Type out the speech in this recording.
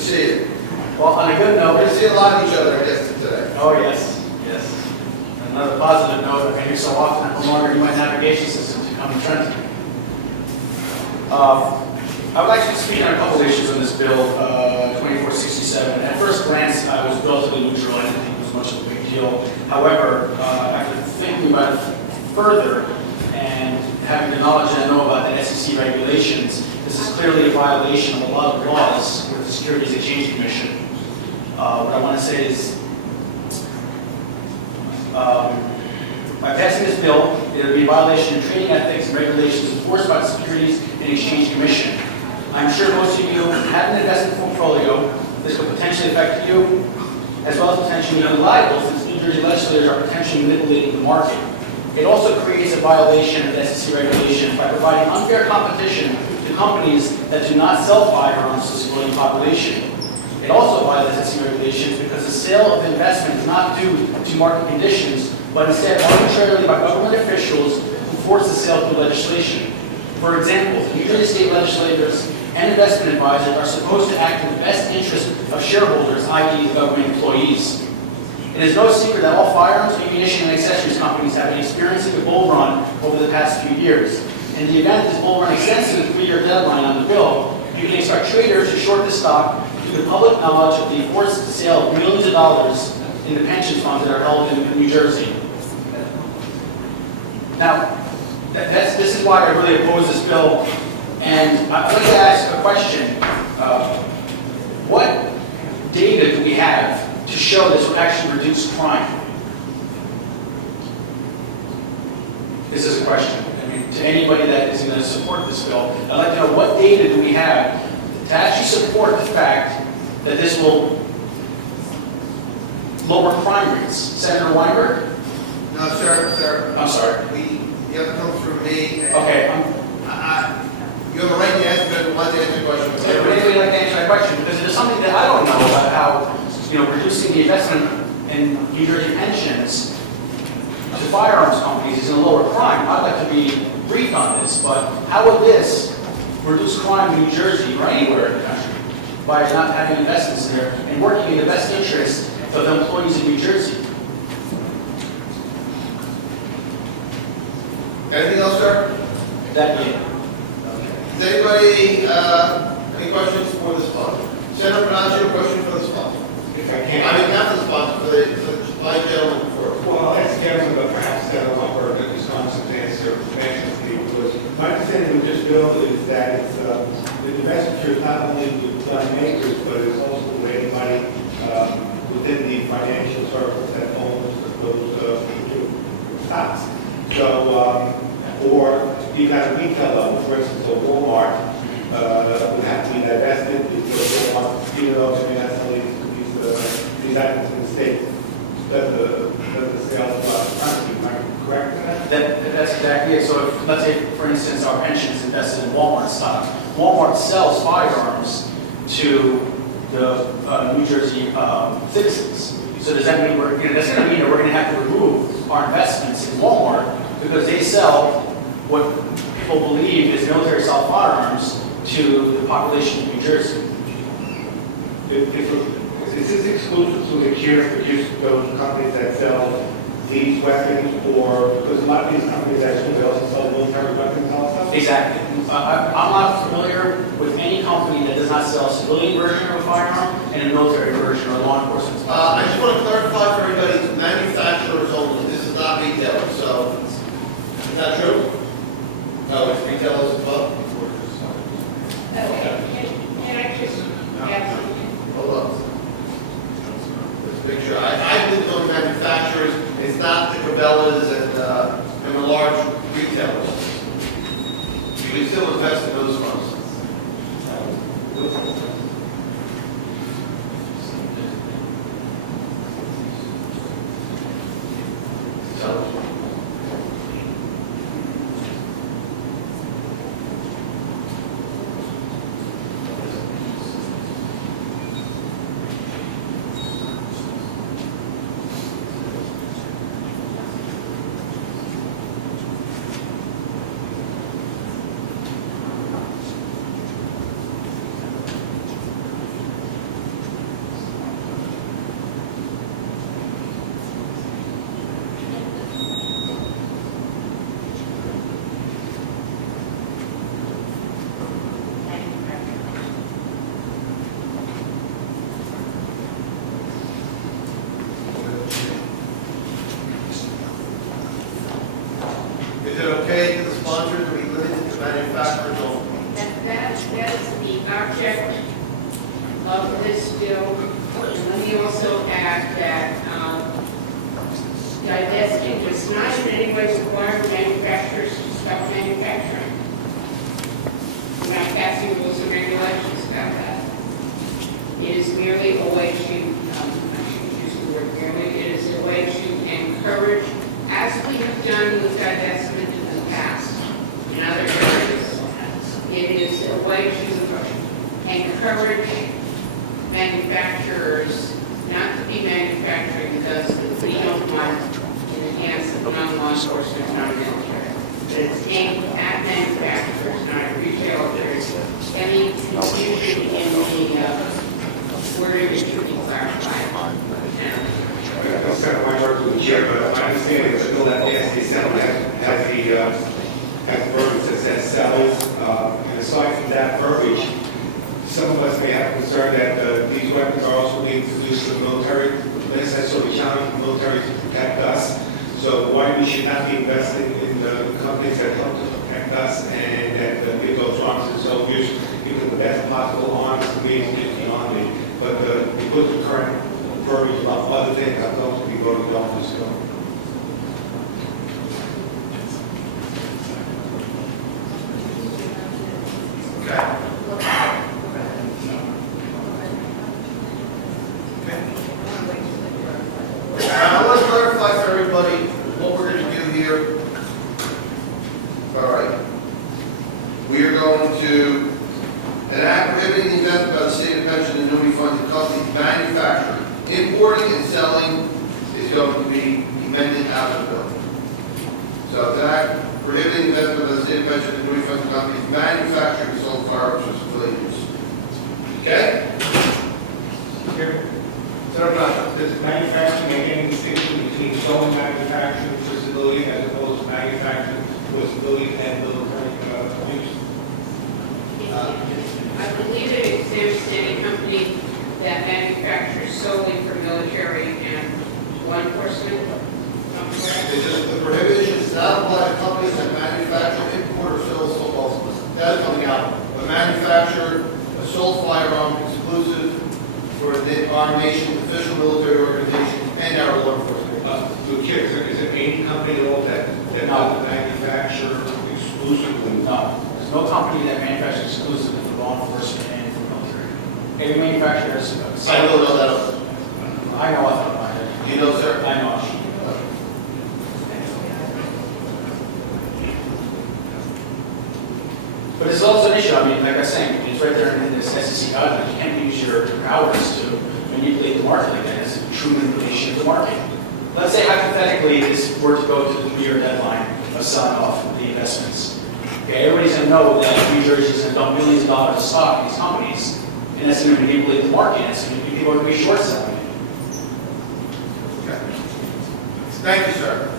to see you. Well, on a good We're note, going to see a lot of each other, I guess, today. oh yes, yes. Another positive note, I hear so often, I'm no longer in my navigation system to come to Trenton. I would like to speak on a couple of issues on this bill, 2467. At first glance, I was relatively neutral. I didn't think it was much of a big deal. However, after thinking about it further and having the knowledge that I know about the SEC regulations, this is clearly a violation of a lot of laws with the Securities Exchange Commission. What I want to say is, by passing this bill, it would be a violation of trading ethics and regulations enforced by the Securities and Exchange Commission. I'm sure most of you have an investment portfolio. This could potentially affect you, as well as potentially be liable, since New Jersey legislators are potentially manipulating the market. It also creates a violation of the SEC regulation by providing unfair competition to companies that do not sell firearms to the civilian population. It also violates SEC regulations because the sale of investment is not due to market conditions, but instead arbitrarily by government officials who force the sale through legislation. For example, New Jersey state legislators and investment advisors are supposed to act in the best interest of shareholders, i.e. the government employees. It is no secret that all firearms, ammunition, and accessories companies have been experiencing a bull run over the past few years. In the event this bull run extends to the 3-year deadline on the bill, you can expect traders to short the stock due to public knowledge of the forced sale of millions of dollars in the pension funds that are held in New Jersey. Now, this is why I really oppose this bill, and I'd like to ask a question. What data do we have to show this would actually reduce crime? This is a question. I mean, to anybody that is going to support this bill, I'd like to know what data do we have to actually support the fact that this will lower crime rates. Senator Weinberg? No, sir. I'm sorry. You have to come through me. Okay. You have a right to ask, but want to answer the question. Would anybody like to answer that question? Because there's something that I don't know about how, reducing the investment in New Jersey pensions to firearms companies is going to lower crime. I'd like to be briefed on this, but how would this reduce crime in New Jersey or anywhere in the country by not having investments there and working in the best interest of the employees in New Jersey? Anything else, sir? That being. Does anybody, any questions for the sponsor? Senator Panaccio, a question for the sponsor? If I can. I mean, not for the sponsor, for the fine gentleman before. Well, I'll ask Gavin, but perhaps Lumber and Wisconsin to answer nationally, because my understanding of this bill is that it's, the divestiture is not only with gun makers, but it's also with anybody within the financial circles that owns those stocks. So, or you got a retail level, for instance, a Walmart would have to be divested because Walmart, even though they may not sell these items in the state, does the sales throughout the country. Am I correct in that? That's exactly it. So if, let's say, for instance, our pension is invested in Walmart stock. Walmart sells firearms to the New Jersey citizens. So does that mean that's going to mean that we're going to have to remove our investments in Walmart because they sell what people believe is military style firearms to the population of New Jersey? Is this exclusive to the just those companies that sell these weapons, or because a lot of these companies actually they also sell military weapons also? Exactly. I'm not familiar with any company that does not sell a civilian version of a firearm and a military version or law enforcement. I just want to clarify for everybody, manufacturers only. This is not retailers, so is that true? No, it's retailers as well? Okay, can I just add something? Hold on. Let's make sure. I believe those manufacturers, it's not the Cabela's and the large retailers. We still invest in those funds. object of this bill, and let me also add that divesting does not in any way require manufacturers to stop manufacturing. We're not passing rules and regulations about that. It is merely a way to, I shouldn't use the word merely, it is a way to encourage, as we have done with divestment in the past, in other areas, it is a way to encourage manufacturers not to be manufacturing goods that we don't want in the hands of non-law enforcement, non-military. But it's aimed at manufacturers, not at retailers. There's any confusion in the wording that should be clarified. That's kind of my work with the chair, but my understanding is that bill that passed the Assembly has the verbiage that says sells, and aside from that verbiage, some of us may have a concern that these weapons are also being produced for the military, not necessarily challenging the military to protect us. So why we should not be investing in the companies that help to protect us and that give those arms to soldiers, give them the best possible arms to me is beyond me. But because of current verbiage about other things, I'm going to be voting on this bill. Okay. Now, let's clarify for everybody what we're going to do here. All right. We are going to enact prohibiting the investment by the state of pension and annuity funds and companies manufacturing, importing, and selling is going to be amended out of the bill. So it's enact prohibiting investment by the state of pension and annuity funds and companies manufacturing and sold firearms for civilian use. Okay? Here, does manufacturing make any distinction between selling manufacturing for civilian as opposed to manufacturing for civilian and military use? I believe it exempts any company that manufactures solely for military and law enforcement. It's just the prohibition does not apply to companies that manufacture, import, or sell assault rifles. That is coming out. But manufacture assault firearm exclusive for our nation's official military organizations and our law enforcement. Is there any company at all that does manufacture exclusively? No, there's no company that manufactures exclusively for law enforcement and for military. Every manufacturer has. I don't know that. I know off the top of my head. Do you know, sir? I know. But it's also an issue. I mean, like I was saying, it's right there in this SEC guidelines. You can't use your powers to manipulate the market like that. It's a true manipulation of the market. Let's say hypothetically this were to go to the 3-year deadline of selling off the investments. Okay, everybody's going to know that New Jersey's going to dump billions of dollars of stock in these companies, and that's going to manipulate the market. It's going to be people are going to be short selling it. Okay. Thank you, sir.